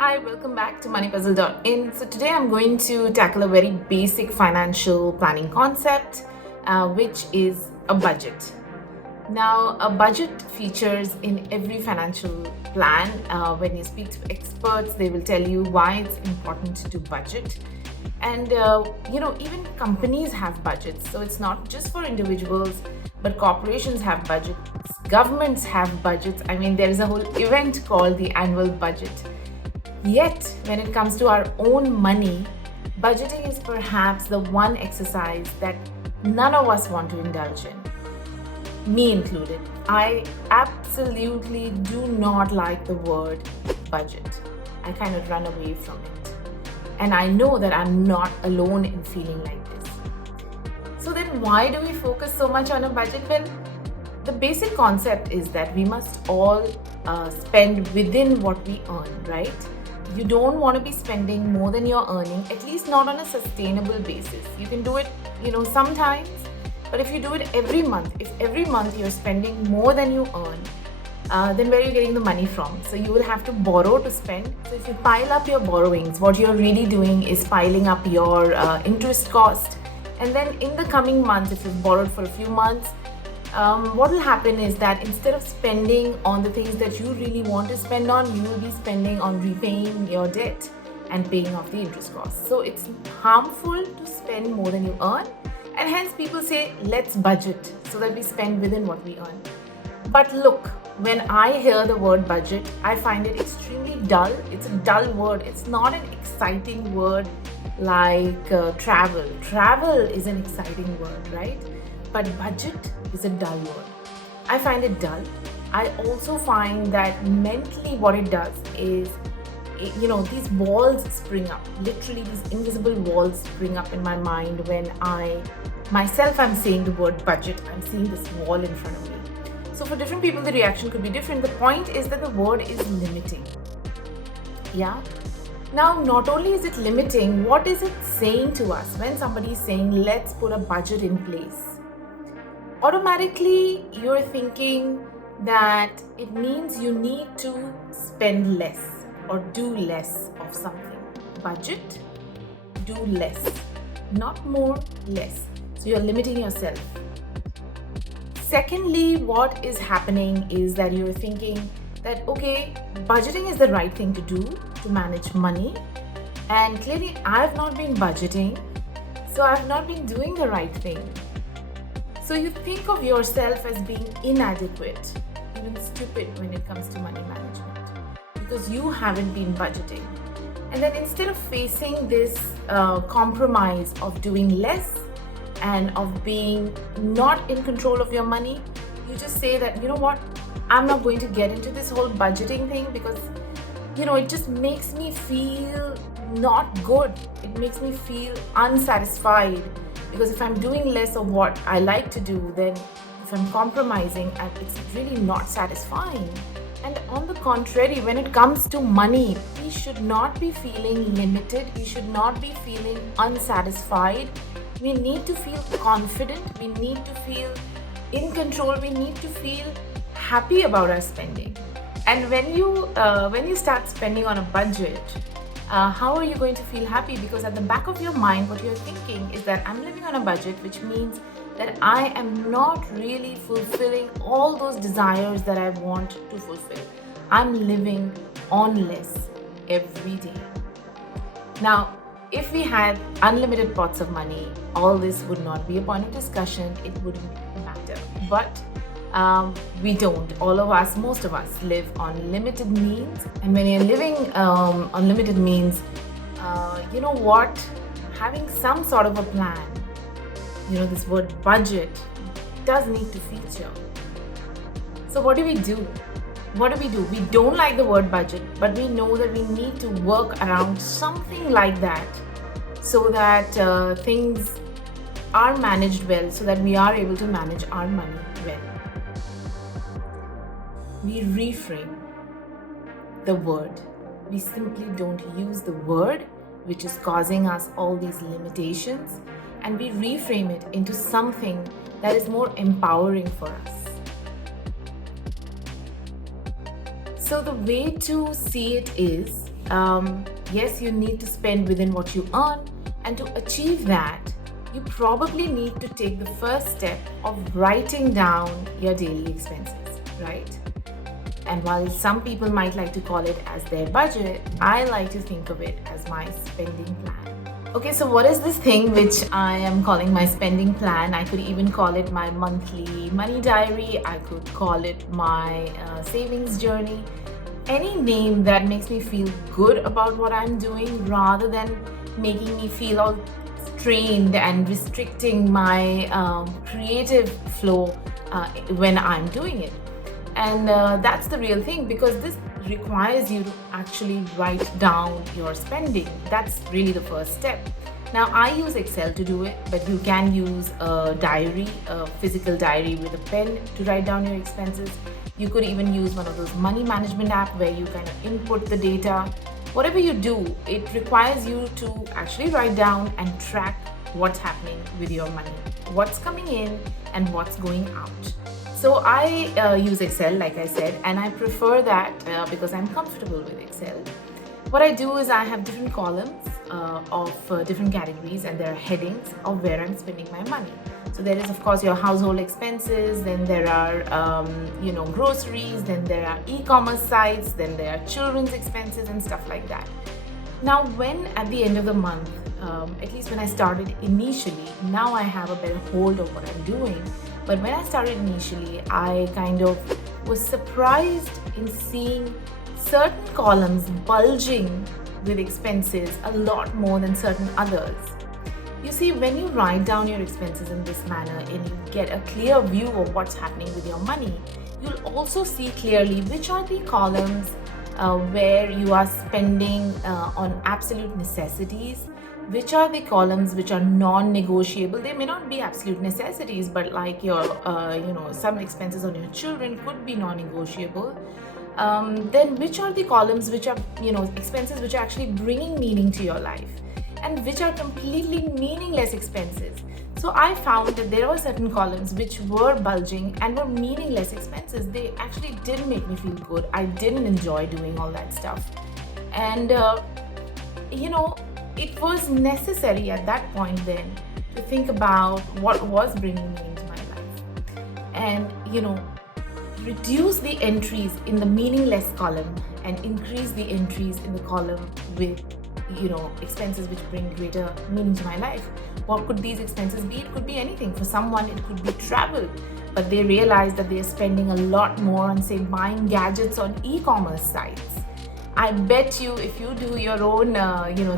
Hi, welcome back to moneypuzzle.in. So today I'm going to tackle a very basic financial planning concept, which is a budget. Now, a budget features in every financial plan. When you speak to experts, they will tell you why it's important to budget. And even companies have budgets. So it's not just for individuals, but corporations have budgets, governments have budgets. I mean, there is a whole event called the annual budget. Yet, when it comes to our own money, budgeting is perhaps the one exercise that none of us want to indulge in, me included. I absolutely do not like the word budget. I kind of run away from it. And I know that I'm not alone in feeling like this. So then, why do we focus so much on a budget? Well, the basic concept is that we must all spend within what we earn, right? You don't want to be spending more than you're earning, at least not on a sustainable basis. You can do it, sometimes, but if you do it every month, if every month you're spending more than you earn, then where are you getting the money from? So you will have to borrow to spend. So if you pile up your borrowings, what you're really doing is piling up your interest cost. And then in the coming months, if you've borrowed for a few months, what will happen is that instead of spending on the things that you really want to spend on, you will be spending on repaying your debt and paying off the interest costs. So it's harmful to spend more than you earn, and hence people say let's budget so that we spend within what we earn. But look, when I hear the word budget, I find it extremely dull. It's a dull word. It's not an exciting word like travel. Travel is an exciting word, right? But budget is a dull word. I find it dull. I also find that mentally what it does is, these walls spring up. Literally, these invisible walls spring up in my mind when I'm saying the word budget. I'm seeing this wall in front of me. So for different people, the reaction could be different. The point is that the word is limiting. Yeah. Now, not only is it limiting, what is it saying to us when somebody is saying, let's put a budget in place? Automatically you're thinking that it means you need to spend less or do less of something. Budget, do less, not more, less. So you're limiting yourself. Secondly, what is happening is that you're thinking that, okay, budgeting is the right thing to do to manage money, and clearly I've not been budgeting, so I've not been doing the right thing. So you think of yourself as being inadequate, even stupid when it comes to money management, because you haven't been budgeting. And then instead of facing this compromise of doing less and of being not in control of your money, you just say that, you know what, I'm not going to get into this whole budgeting thing because, it just makes me feel not good. It makes me feel unsatisfied. Because if I'm doing less of what I like to do, then if I'm compromising, it's really not satisfying. And on the contrary, when it comes to money, we should not be feeling limited. We should not be feeling unsatisfied. We need to feel confident. We need to feel in control. We need to feel happy about our spending. And when you start spending on a budget, how are you going to feel happy? Because at the back of your mind, what you're thinking is that I'm living on a budget, which means that I am not really fulfilling all those desires that I want to fulfill. I'm living on less every day. Now, if we had unlimited pots of money, all this would not be a point of discussion. It wouldn't matter. But we don't. All of us, most of us, live on limited means. And when you're living on limited means, you know what? Having some sort of a plan, this word budget does need to feature. So what do we do? We don't like the word budget, but we know that we need to work around something like that so that things are managed well, so that we are able to manage our money well. We reframe the word. We simply don't use the word, which is causing us all these limitations, and we reframe it into something that is more empowering for us. So the way to see it is Yes, you need to spend within what you earn, and to achieve that, you probably need to take the first step of writing down your daily expenses, right? And while some people might like to call it as their budget, I like to think of it as my spending plan. Okay, so what is this thing which I am calling my spending plan? I could even call it my monthly money diary. I could call it my savings journey. Any name that makes me feel good about what I'm doing rather than making me feel all strained and restricting my creative flow when I'm doing it. And that's the real thing, because this requires you to actually write down your spending. That's really the first step. Now, I use Excel to do it, but you can use a diary, a physical diary with a pen to write down your expenses. You could even use one of those money management apps where you kind of input the data. Whatever you do, it requires you to actually write down and track what's happening with your money, what's coming in and what's going out. So I use Excel, like I said, and I prefer that because I'm comfortable with Excel. What I do is I have different columns of different categories, and there are headings of where I'm spending my money. So there is, of course, your household expenses, then there are groceries, then there are e-commerce sites, then there are children's expenses and stuff like that. Now, when at the end of the month, at least when I started initially, now I have a better hold of what I'm doing. But when I started initially, I kind of was surprised in seeing certain columns bulging with expenses a lot more than certain others. You see, when you write down your expenses in this manner and you get a clear view of what's happening with your money, you'll also see clearly which are the columns where you are spending on absolute necessities, which are the columns which are non-negotiable. They may not be absolute necessities, but like your some expenses on your children could be non-negotiable. Then which are the columns which are expenses which are actually bringing meaning to your life, and which are completely meaningless expenses. So I found that there were certain columns which were bulging and were meaningless expenses. They actually didn't make me feel good. I didn't enjoy doing all that stuff, and it was necessary at that point then to think about what was bringing me into my life, and reduce the entries in the meaningless column and increase the entries in the column with expenses which bring greater meaning to my life. What could these expenses be? It could be anything. For someone it could be travel, but they realize that they are spending a lot more on, say, buying gadgets on e-commerce sites. I bet you if you do your own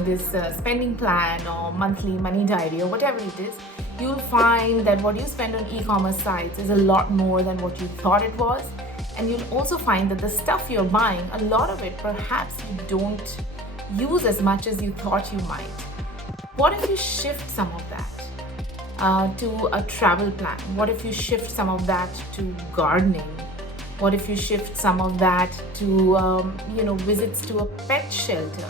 this spending plan or monthly money diary or whatever it is, you'll find that what you spend on e-commerce sites is a lot more than what you thought it was. And you'll also find that the stuff you're buying, a lot of it perhaps you don't use as much as you thought you might. What if you shift some of that to a travel plan? What if you shift some of that to gardening? What if you shift some of that to visits to a pet shelter?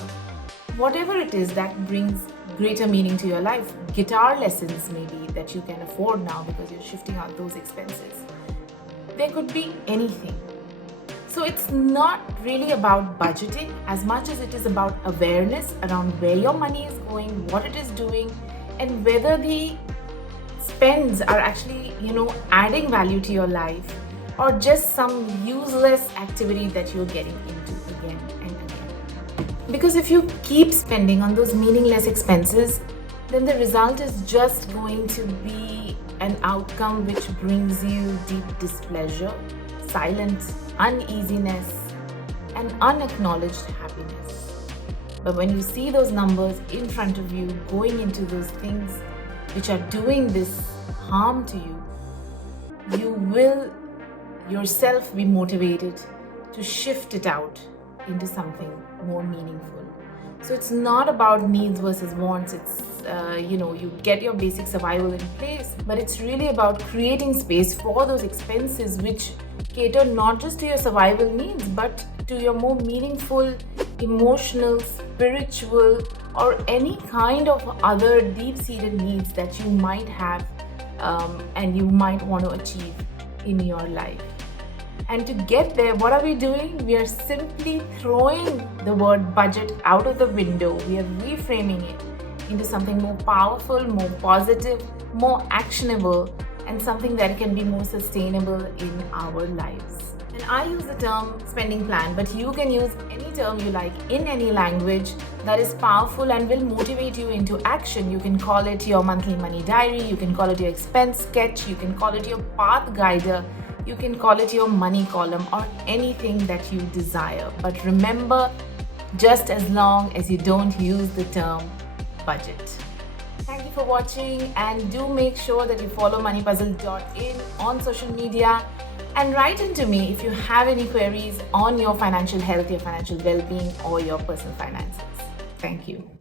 Whatever it is that brings greater meaning to your life. Guitar lessons maybe that you can afford now because you're shifting out those expenses. There could be anything. So it's not really about budgeting as much as it is about awareness around where your money is going, what it is doing, and whether the spends are actually, adding value to your life, or just some useless activity that you're getting into again and again. Because if you keep spending on those meaningless expenses, then the result is just going to be an outcome which brings you deep displeasure, silence, uneasiness, and unacknowledged happiness. But when you see those numbers in front of you going into those things which are doing this harm to you, you will yourself be motivated to shift it out into something more meaningful. So it's not about needs versus wants. It's you get your basic survival in place, but it's really about creating space for those expenses which cater not just to your survival needs, but to your more meaningful, emotional, spiritual, or any kind of other deep-seated needs that you might have and you might want to achieve in your life. And to get there, what are we doing? We are simply throwing the word budget out of the window. We are reframing it into something more powerful, more positive, more actionable, and something that can be more sustainable in our lives. And I use the term spending plan, but you can use any term you like in any language that is powerful and will motivate you into action. You can call it your monthly money diary, you can call it your expense sketch, you can call it your path guider, you can call it your money column, or anything that you desire. But remember, just as long as you don't use the term budget. Thank you for watching, and do make sure that you follow moneypuzzle.in on social media and write into me if you have any queries on your financial health, your financial well-being, or your personal finances. Thank you.